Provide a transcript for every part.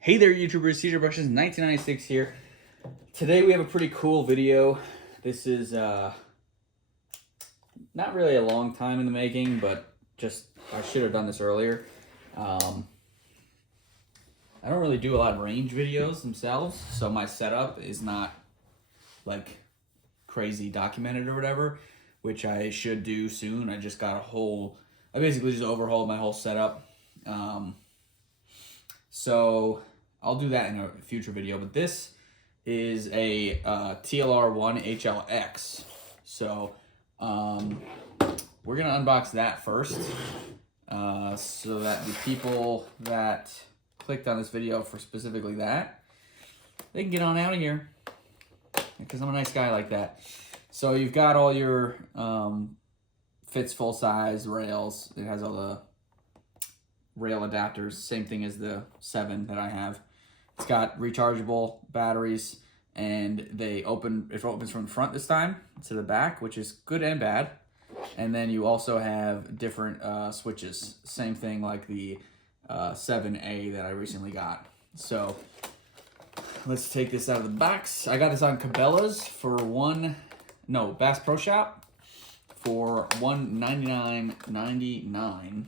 Hey there, YouTubers, Caesar Brushes 1996 here. Today we have a pretty cool video. This is not really a long time in the making, but just I should have done this earlier. I don't really do a lot of range videos themselves, so my setup is not like crazy documented or whatever, which I should do soon. I basically just overhauled my whole setup. So I'll do that in a future video, but this is a TLR-1 HLX. So we're gonna unbox that first, so that the people that clicked on this video for specifically that, they can get on out of here, because I'm a nice guy like that. So you've got all your fits full size rails. It has all the rail adapters, same thing as the 7 that I have. It's got rechargeable batteries, and it opens from the front this time to the back, which is good and bad. And then you also have different switches, same thing like the 7A that I recently got. So let's take this out of the box. I got this on Cabela's for Bass Pro Shop for $199.99,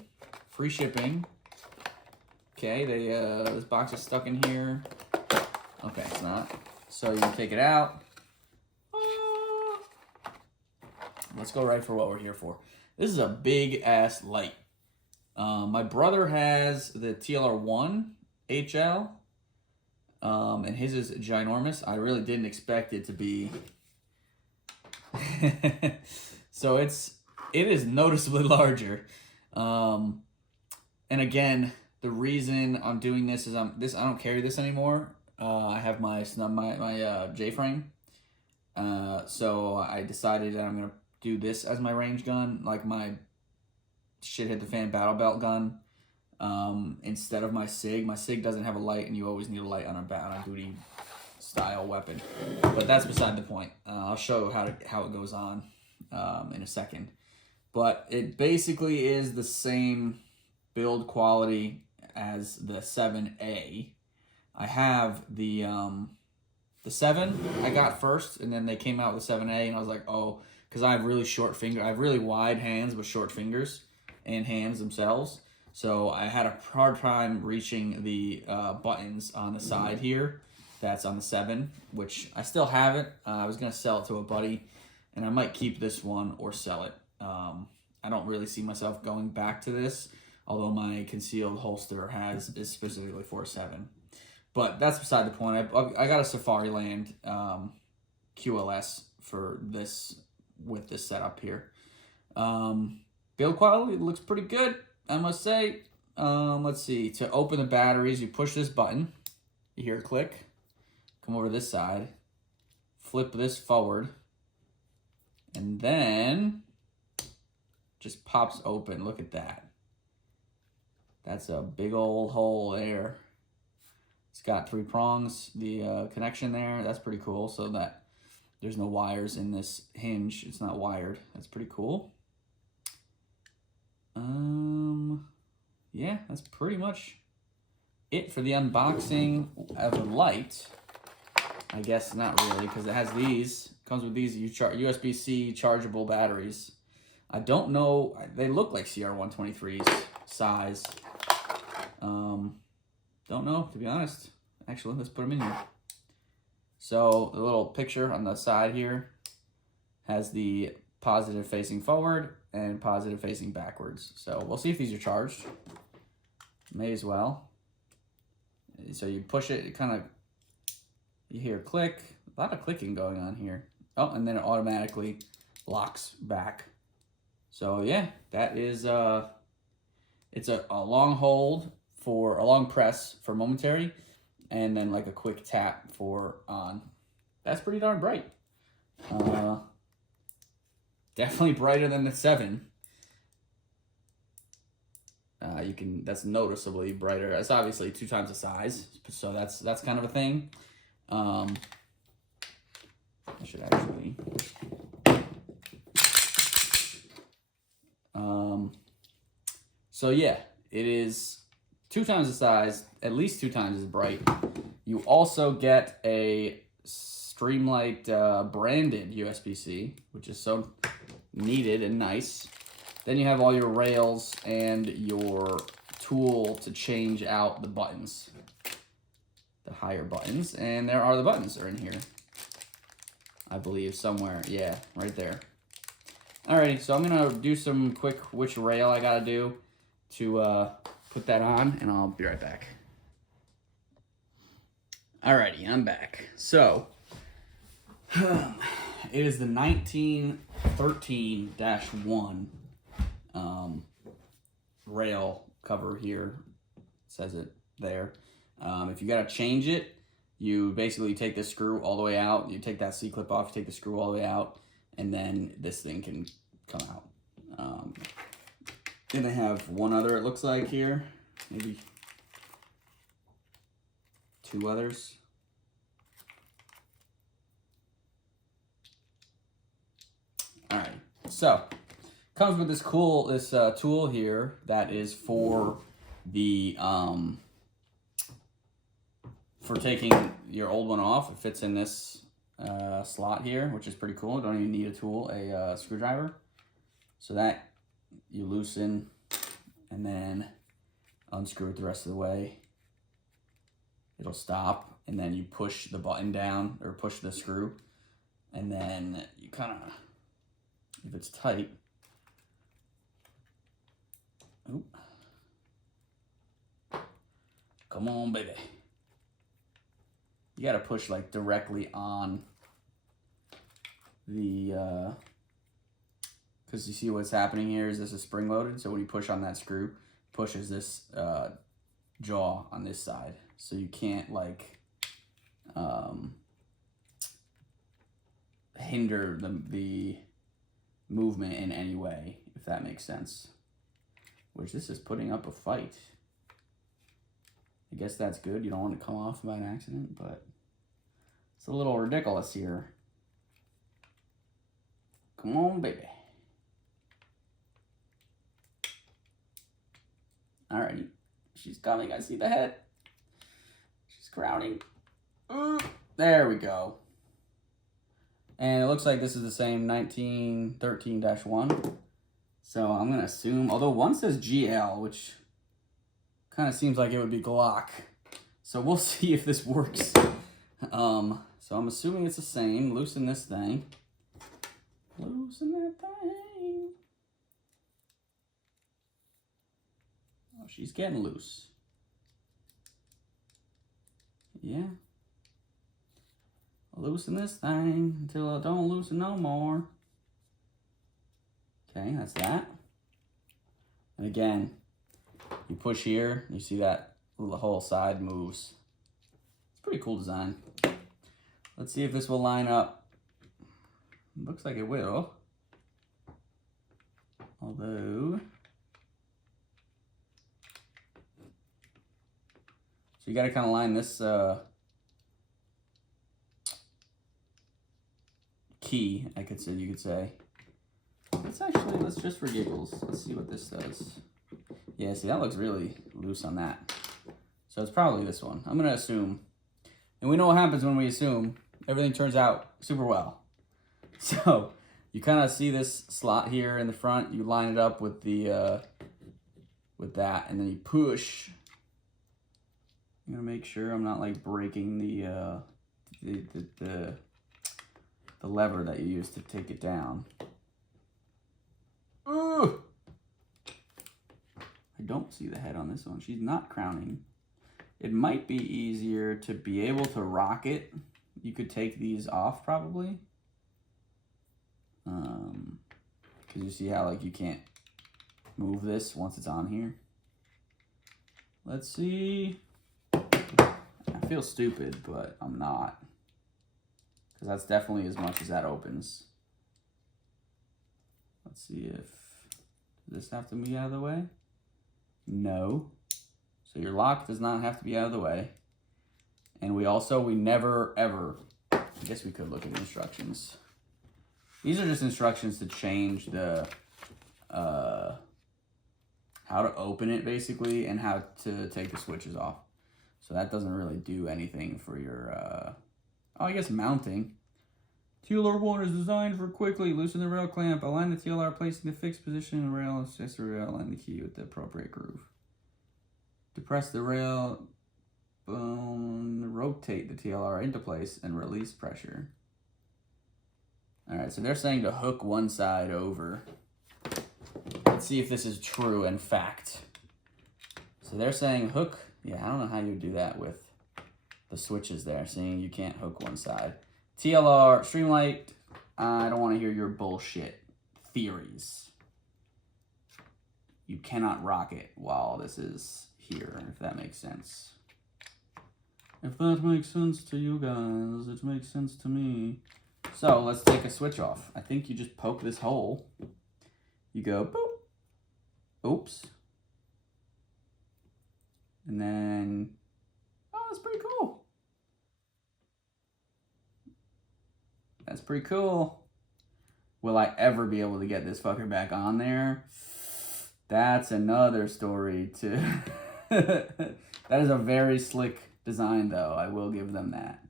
free shipping. Okay, this box is stuck in here. Okay, it's not. So you can take it out. Let's go right for what we're here for. This is a big ass light. My brother has the TLR-1 HL, and his is ginormous. I really didn't expect it to be. So it is noticeably larger. And again, the reason I'm doing this is I don't carry this anymore. I have my J-frame. So I decided that I'm gonna do this as my range gun, like my shit hit the fan battle belt gun, instead of my SIG. My SIG doesn't have a light, and you always need a light on a booty style weapon. But that's beside the point. I'll show how it goes on in a second. But it basically is the same build quality as the 7A. I have the 7 I got first, and then they came out with 7A, and I was like, oh, because I have really I have really wide hands with short fingers and hands themselves. So I had a hard time reaching the buttons on the side here. That's on the 7, which I still have it. I was gonna sell it to a buddy, and I might keep this one or sell it. I don't really see myself going back to this, although my concealed holster is specifically for a 7. But that's beside the point. I got a Safariland QLS for this, with this setup here. Build quality looks pretty good, I must say. Let's see. To open the batteries, you push this button. You hear a click. Come over to this side. Flip this forward. And then just pops open. Look at that. That's a big old hole there. It's got 3 prongs. The connection there, that's pretty cool. So that there's no wires in this hinge. It's not wired. That's pretty cool. Yeah, that's pretty much it for the unboxing of the light. I guess not really, because it has these. Comes with these USB-C chargeable batteries. I don't know. They look like CR123's size. Don't know, to be honest. Actually, let's put them in here. So the little picture on the side here has the positive facing forward and positive facing backwards. So we'll see if these are charged. May as well. So you push it, you hear a click. A lot of clicking going on here. Oh, and then it automatically locks back. So yeah, that is it's a long hold for a long press for momentary, and then like a quick tap for on. That's pretty darn bright. Definitely brighter than the 7. That's noticeably brighter. That's obviously 2 times the size, so that's kind of a thing. I should actually. So yeah, it is 2 times the size, at least 2 times as bright. You also get a Streamlight branded USB-C, which is so needed and nice. Then you have all your rails and your tool to change out the buttons, the higher buttons, and there are the buttons are in here, I believe, somewhere. Yeah, right there. Alrighty, so I'm gonna do some quick which rail I gotta do to put that on, and I'll be right back. Alrighty, I'm back. So it is the 1913-1 rail cover here. It says it there. If you gotta change it, you basically take the screw all the way out. You take that C-clip off, you take the screw all the way out, and then this thing can come out. Then they have one other, it looks like here, maybe 2 others. All right, so comes with this cool tool here that is for the for taking your old one off. It fits in this slot here, which is pretty cool. You don't even need a tool, a screwdriver. So that you loosen and then unscrew it the rest of the way. It'll stop, and then you push the button down or push the screw, and then you kind of, if it's tight, oop, come on, baby. You got to push like directly on the, because you see what's happening here is this is spring loaded. So when you push on that screw, pushes this jaw on this side. So you can't like hinder the movement in any way, if that makes sense. Which this is putting up a fight. I guess that's good. You don't want to come off by an accident, but it's a little ridiculous here. Come on, baby. Alrighty. She's coming. I see the head. She's crowning. There we go. And it looks like this is the same 1913-1. So I'm going to assume, although one says GL, which kind of seems like it would be Glock. So we'll see if this works. So I'm assuming it's the same. Loosen this thing. Loosen that thing. Oh, she's getting loose. Yeah. Loosen this thing until I don't loosen no more. Okay, that's that. And again, you push here, you see that the whole side moves. It's a pretty cool design. Let's see if this will line up. Looks like it will. Although, so you got to kind of line this key, you could say. Let's just for giggles, let's see what this does. Yeah, see, that looks really loose on that. So it's probably this one. I'm gonna assume. And we know what happens when we assume. Everything turns out super well. So you kind of see this slot here in the front. You line it up with the with that, and then you push. I'm gonna make sure I'm not like breaking the lever that you use to take it down. Ooh! I don't see the head on this one. She's not crowning. It might be easier to be able to rock it. You could take these off probably. Because you see how like you can't move this once it's on here. Let's see. I feel stupid, but I'm not. Because that's definitely as much as that opens. Let's see if, does this have to be out of the way? No. So your lock does not have to be out of the way. And we never ever, I guess we could look at the instructions. These are just instructions to change the, how how to open it basically and how to take the switches off. So that doesn't really do anything for your, oh, I guess mounting. TLR-1 is designed for quickly loosen the rail clamp, align the TLR, placing the fixed position in the rail, accessory rail, align the key with the appropriate groove. Depress the rail, rotate the TLR into place and release pressure. All right, so they're saying to hook one side over. Let's see if this is true and fact. So they're saying hook. Yeah, I don't know how you do that with the switches there, seeing you can't hook one side. TLR, Streamlight, I don't want to hear your bullshit theories. You cannot rock it while this is here, if that makes sense. If that makes sense to you guys, it makes sense to me. So let's take a switch off. I think you just poke this hole. You go boop. Oops. And then, oh, that's pretty cool. That's pretty cool. Will I ever be able to get this fucker back on there? That's another story too. That is a very slick design though. I will give them that.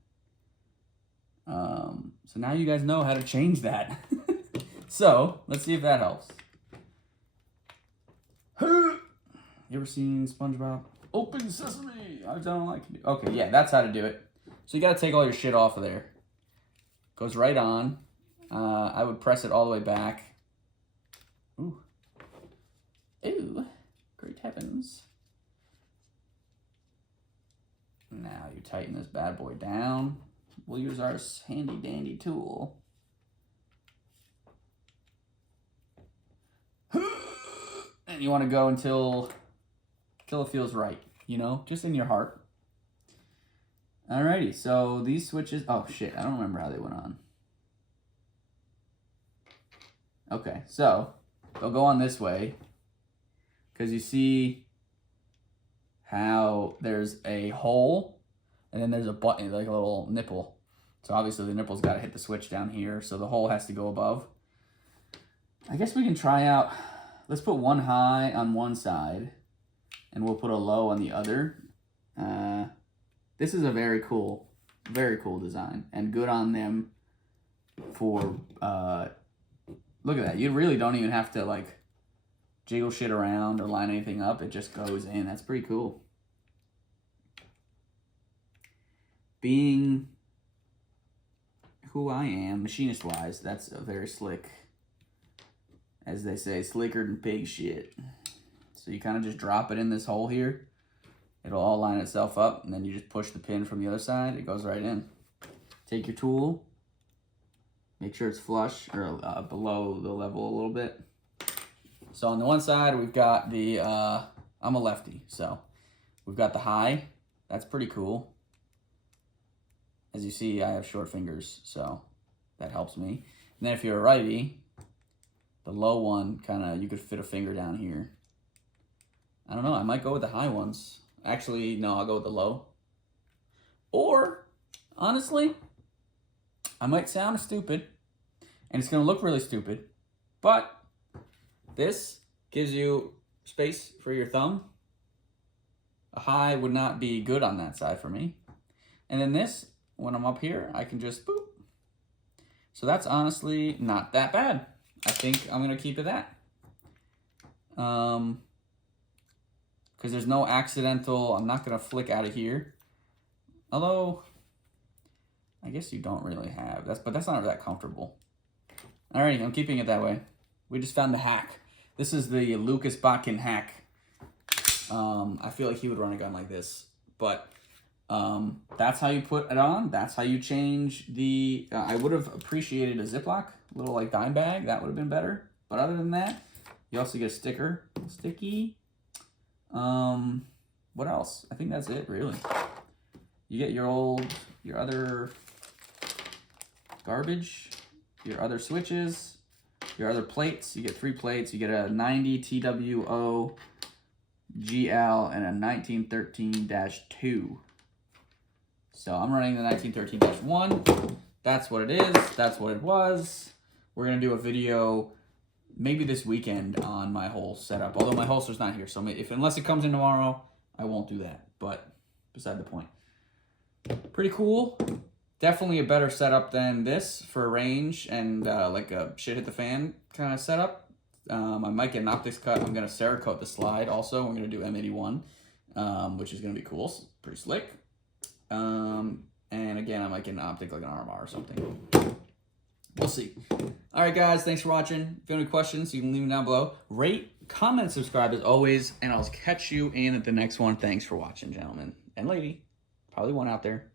So now you guys know how to change that. So let's see if that helps. You ever seen SpongeBob? Open sesame. I don't like it. Okay, yeah, that's how to do it. So you got to take all your shit off of there. Goes right on. I would press it all the way back. Ooh. Ooh. Great heavens. Now you tighten this bad boy down. We'll use our handy dandy tool. And you want to go until it feels right, you know, just in your heart. Alrighty, so these switches, oh shit, I don't remember how they went on. Okay, so they'll go on this way because you see how there's a hole and then there's a button, like a little nipple. So obviously the nipple's got to hit the switch down here, so the hole has to go above. I guess we can try out, let's put one high on one side and we'll put a low on the other. This is a very cool design and good on them for, look at that. You really don't even have to like jiggle shit around or line anything up. It just goes in. That's pretty cool. Being who I am, machinist-wise, that's a very slick, as they say, slicker than pig shit. So you kind of just drop it in this hole here. It'll all line itself up, and then you just push the pin from the other side. It goes right in. Take your tool. Make sure it's flush, or below the level a little bit. So on the one side, we've got the, I'm a lefty, so we've got the high. That's pretty cool. As you see, I have short fingers, so that helps me. And then if you're a righty, the low one, kind of, you could fit a finger down here. I don't know, I might go with the high ones. Actually, no, I'll go with the low. Or, honestly, I might sound stupid, and it's going to look really stupid, but this gives you space for your thumb. A high would not be good on that side for me. And then this, when I'm up here, I can just boop. So that's honestly not that bad. I think I'm going to keep it that. Because there's no accidental, I'm not going to flick out of here. Although, I guess you don't really have. But that's not that comfortable. Alrighty, I'm keeping it that way. We just found the hack. This is the Lucas Botkin hack. I feel like he would run a gun like this. But that's how you put it on. That's how you change the... I would have appreciated a Ziploc, a little like dime bag. That would have been better. But other than that, you also get a sticker. Sticky. What else? I think that's it, really. You get your other garbage, your other switches, your other plates. You get 3 plates. You get a 90 TWO GL and a 1913-2. So I'm running the 1913-1. That's what it is. That's what it was. We're going to do a video maybe this weekend on my whole setup. Although my holster's not here, so unless it comes in tomorrow, I won't do that. But beside the point. Pretty cool. Definitely a better setup than this for range and like a shit hit the fan kind of setup. I might get an optics cut. I'm going to Cerakote the slide also. I'm going to do M81, which is going to be cool. Pretty slick. And again, I might get an optic like an RMR or something. We'll see. All right, guys. Thanks for watching. If you have any questions, you can leave them down below. Rate, comment, subscribe as always, and I'll catch you in at the next one. Thanks for watching, gentlemen and lady. Probably one out there.